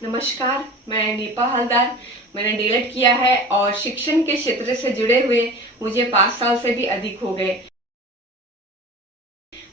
नमस्कार, मैं नीपा हलदार। मैंने डीएलएड किया है और शिक्षण के क्षेत्र से जुड़े हुए मुझे 5 साल से भी अधिक हो गए।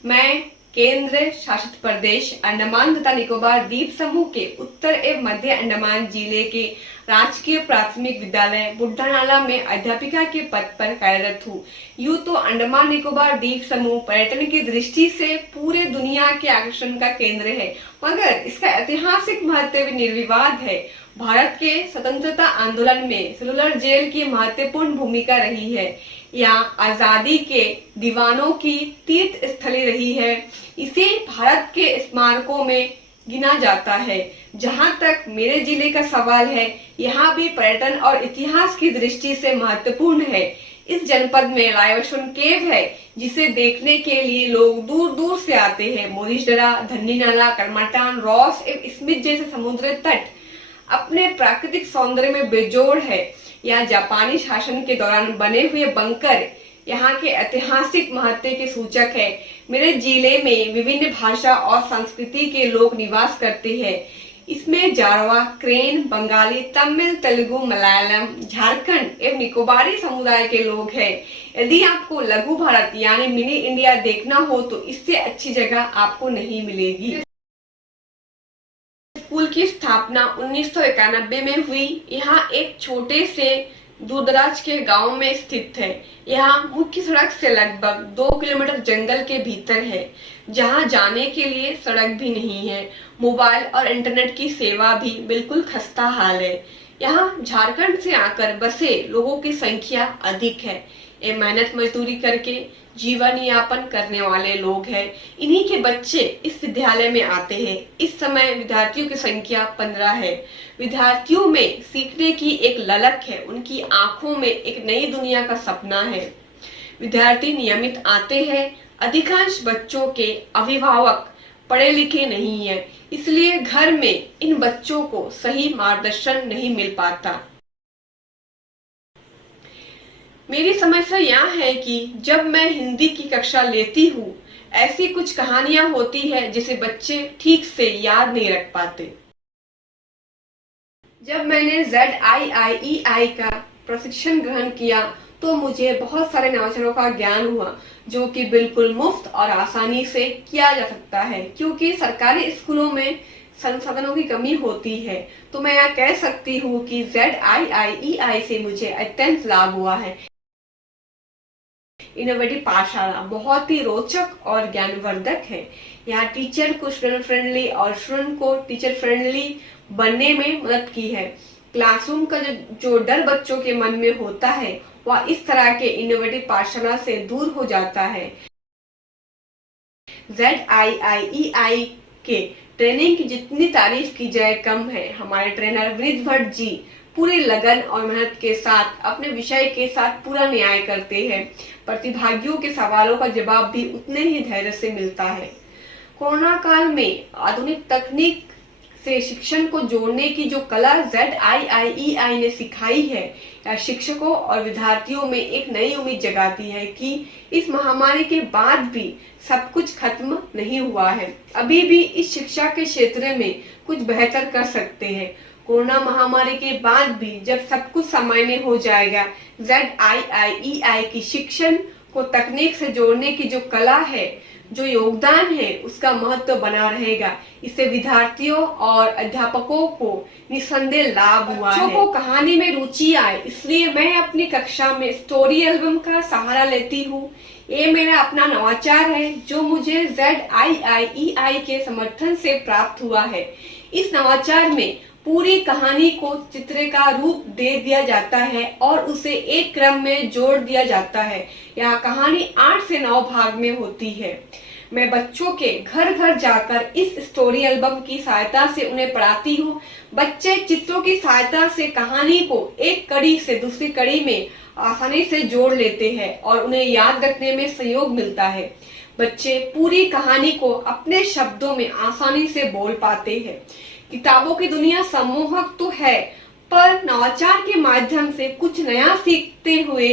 मैं केंद्र शासित प्रदेश अंडमान तथा निकोबार द्वीप समूह के उत्तर एवं मध्य अंडमान जिले के राजकीय प्राथमिक विद्यालय बुड्ढानाला में अध्यापिका के पद पर कार्यरत हूँ। यूँ तो अंडमान निकोबार द्वीप समूह पर्यटन की दृष्टि से पूरे दुनिया के आकर्षण का केंद्र है, मगर इसका ऐतिहासिक महत्व भी निर्विवाद है। भारत के स्वतंत्रता आंदोलन में सेलुलर जेल की महत्वपूर्ण भूमिका रही है। यहाँ आजादी के दीवानों की तीर्थ स्थली रही है। इसे भारत के स्मारकों में गिना जाता है। जहाँ तक मेरे जिले का सवाल है, यहाँ भी पर्यटन और इतिहास की दृष्टि से महत्वपूर्ण है। इस जनपद में लायवसुन केव है, जिसे देखने के लिए लोग दूर दूर से आते हैं। मोरिश डरा, धन्नी नाला, करमाटान, रॉस एवं स्मिथ जैसे समुद्री तट अपने प्राकृतिक सौंदर्य में बेजोड़ है। यहाँ जापानी शासन के दौरान बने हुए बंकर यहाँ के ऐतिहासिक महत्व के सूचक है। मेरे जिले में विभिन्न भाषा और संस्कृति के लोग निवास करते हैं। इसमें जारवा, क्रेन, बंगाली, तमिल, तेलुगु, मलयालम, झारखंड एवं निकोबारी समुदाय के लोग हैं। यदि आपको लघु भारत यानी मिनी इंडिया देखना हो तो इससे अच्छी जगह आपको नहीं मिलेगी। स्कूल की स्थापना 1991 में हुई। यहाँ एक छोटे से दूरदराज के गांव में स्थित है। यहाँ मुख्य सड़क से लगभग 2 किलोमीटर जंगल के भीतर है, जहाँ जाने के लिए सड़क भी नहीं है। मोबाइल और इंटरनेट की सेवा भी बिल्कुल खस्ता हाल है। यहाँ झारखंड से आकर बसे लोगों की संख्या अधिक है। ये मेहनत मजदूरी करके जीवन यापन करने वाले लोग हैं। इन्हीं के बच्चे इस विद्यालय में आते हैं। इस समय विद्यार्थियों की संख्या 15 है। विद्यार्थियों में सीखने की एक ललक है। उनकी आंखों में एक नई दुनिया का सपना है। विद्यार्थी नियमित आते हैं। अधिकांश बच्चों के अभिभावक पढ़े लिखे नहीं है, इसलिए घर में इन बच्चों को सही मार्गदर्शन नहीं मिल पाता। मेरी समस्या यह है कि जब मैं हिंदी की कक्षा लेती हूँ, ऐसी कुछ कहानियां होती है जिसे बच्चे ठीक से याद नहीं रख पाते। जब मैंने ZIIEI का प्रशिक्षण ग्रहण किया तो मुझे बहुत सारे नवाचारों का ज्ञान हुआ, जो कि बिल्कुल मुफ्त और आसानी से किया जा सकता है। क्योंकि सरकारी स्कूलों में संसाधनों की कमी होती है, तो मैं यह कह सकती हूँ कि ZIIEI से मुझे अत्यंत लाभ हुआ है। इनोवेटिव पाठशाला बहुत ही रोचक और ज्ञानवर्धक है। यहाँ टीचर को स्टूडेंट फ्रेंडली और स्टूडेंट को टीचर फ्रेंडली बनने में मदद की है। क्लासरूम का जो डर बच्चों के मन में होता है, वह इस तरह के इनोवेटिव पाठशाला से दूर हो जाता है। ZIIEI के ट्रेनिंग की जितनी तारीफ की जाए कम है। हमारे ट्रेनर विनीत भट्ट जी पूरी लगन और मेहनत के साथ अपने विषय के साथ पूरा न्याय करते हैं। प्रतिभागियों के सवालों का जवाब भी उतने ही धैर्य से मिलता है। कोरोना काल में आधुनिक तकनीक से शिक्षण को जोड़ने की जो कला ZIIEI ने सिखाई है, या शिक्षकों और विद्यार्थियों में एक नई उम्मीद जगाती है कि इस महामारी के बाद भी सब कुछ खत्म नहीं हुआ है। अभी भी इस शिक्षा के क्षेत्र में कुछ बेहतर कर सकते हैं। कोरोना महामारी के बाद भी जब सब कुछ सामान्य हो जाएगा, ZIIEI की शिक्षण को तकनीक से जोड़ने की जो कला है, जो योगदान है, उसका महत्व बना रहेगा। इससे विद्यार्थियों और अध्यापकों को निस्संदेह लाभ हुआ है। बच्चों को कहानी में रुचि आए, इसलिए मैं अपनी कक्षा में स्टोरी एल्बम का सहारा लेती हूँ। ये मेरा अपना नवाचार है, जो मुझे ZIIEI के समर्थन से प्राप्त हुआ है। इस नवाचार में पूरी कहानी को चित्र का रूप दे दिया जाता है और उसे एक क्रम में जोड़ दिया जाता है। यह कहानी 8 से 9 भाग में होती है। मैं बच्चों के घर घर जाकर इस स्टोरी एल्बम की सहायता से उन्हें पढ़ाती हूँ। बच्चे चित्रों की सहायता से कहानी को एक कड़ी से दूसरी कड़ी में आसानी से जोड़ लेते हैं और उन्हें याद रखने में सहयोग मिलता है। बच्चे पूरी कहानी को अपने शब्दों में आसानी से बोल पाते हैं। किताबों की दुनिया सम्मोहक तो है, पर नवाचार के माध्यम से कुछ नया सीखते हुए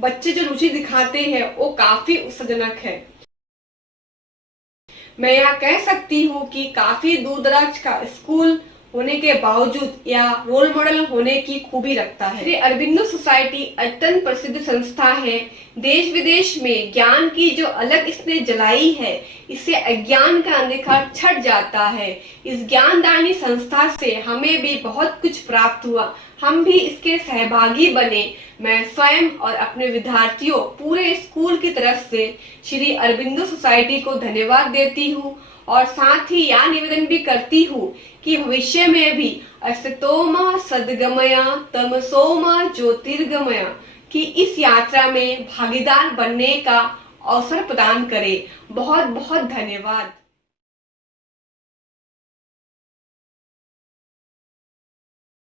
बच्चे जो रुचि दिखाते हैं, वो काफी उत्साहजनक है। मैं यह कह सकती हूँ कि काफी दूर दराज का स्कूल होने के बावजूद या रोल मॉडल होने की खूबी रखता है। श्री अरबिंदो सोसाइटी अत्यंत प्रसिद्ध संस्था है। देश विदेश में ज्ञान की जो अलग इसने जलाई है, इससे अज्ञान का अंधकार छट जाता है। इस ज्ञानदायिनी संस्था से हमें भी बहुत कुछ प्राप्त हुआ, हम भी इसके सहभागी बने। मैं स्वयं और अपने विद्यार्थियों पूरे स्कूल की तरफ से श्री अरबिंदो सोसाइटी को धन्यवाद देती हूँ और साथ ही यह निवेदन भी करती हूँ कि भविष्य में भी असतो मा सद्गमया तमसो मा ज्योतिर्गमया की इस यात्रा में भागीदार बनने का अवसर प्रदान करे। बहुत बहुत धन्यवाद।